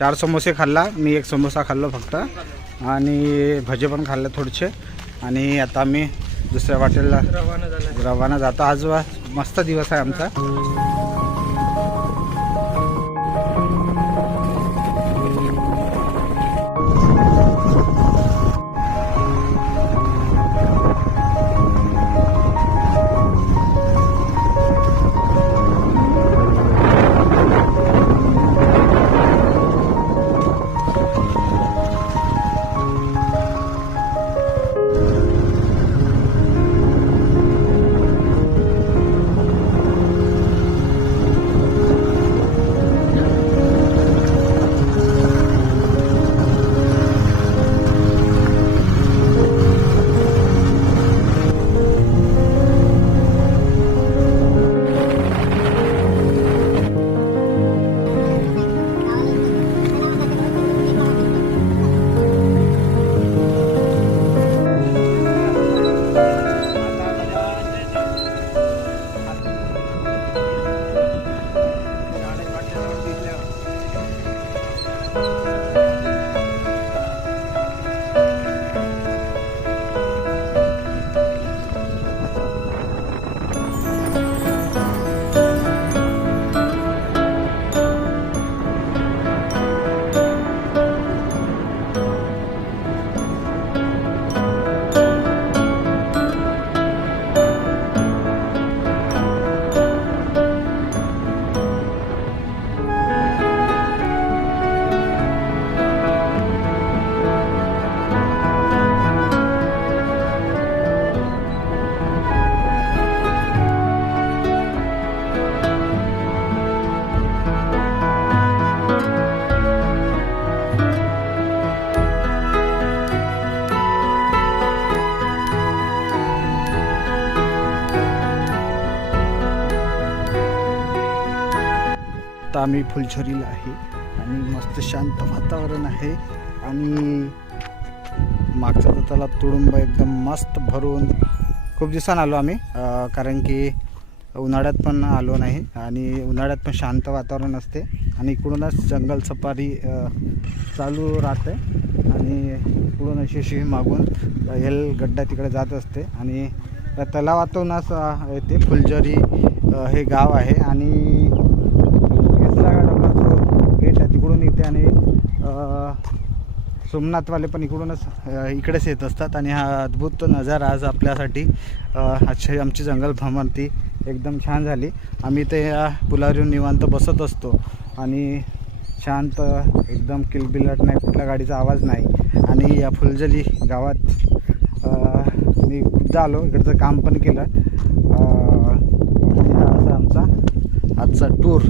4 समोसे खाल्ला, मी 1 समोसा खाल्लो फक्त आणि भजे पण खाल्ले थोडेसे. आणि आता आम्ही दुसऱ्या हॉटेलला रवाना जातो. आज मस्त दिवस आहे आमचा. आता आम्ही फुलझरीला आहे आणि मस्त शांत वातावरण आहे आणि मागचा त्याला तुडुंब एकदम मस्त भरून. खूप दिवसांनी आलो आम्ही, कारण की उन्हाळ्यात पण आलो नाही आणि उन्हाळ्यात पण शांत वातावरण असते आणि इकडूनच जंगल सफारी चालू राहते आणि इकडून अशी मागून हेल गड्डा तिकडे जात असते आणि तलावातूनच येते. फुलझरी हे गाव आहे आणि गेट आहे तिकडून येते आणि सोमनाथवाले पण इकडेच येत असतात. आणि हा अद्भुत नजारा आज आपल्यासाठी आमची जंगल भ्रमंती एकदम छान झाली. आम्ही ते या पुलावर निवांत बसत असतो आणि शांत एकदम किलबिलाट नाही, कुठल्या गाडीचा आवाज नाही. आणि या फुलझरी गावात मी खूपदा आलो, इकडचं काम पण केलं. हा असा आमचा आजचा टूर.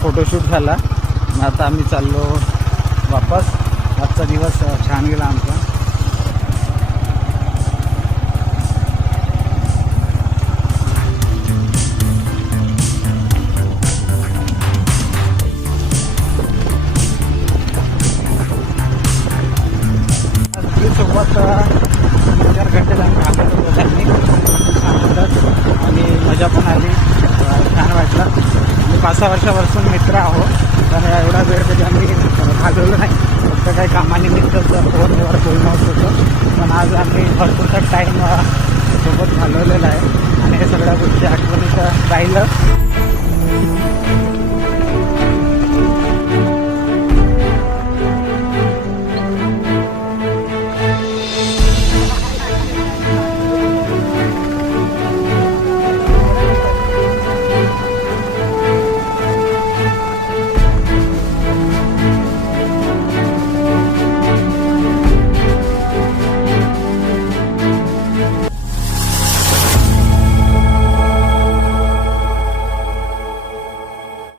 फोटोशूट झाला, आता आम्ही चाललो वापस. आजचा दिवस छान गेला आमचा. सोबत 4 घंटे आणि मजा पण आली, छान वाटलं. आम्ही 5-6 वर्षापासून मित्र आहोत, तर एवढा वेळ कधी आम्ही घालवलं नाही. फक्त काही कामानिमित्तच फोनवर बोलणं होतं, पण आज आम्ही भरपूरचा टाईम सोबत घालवलेला आहे आणि हे सगळ्या गोष्टी आठवणीत राहिलं.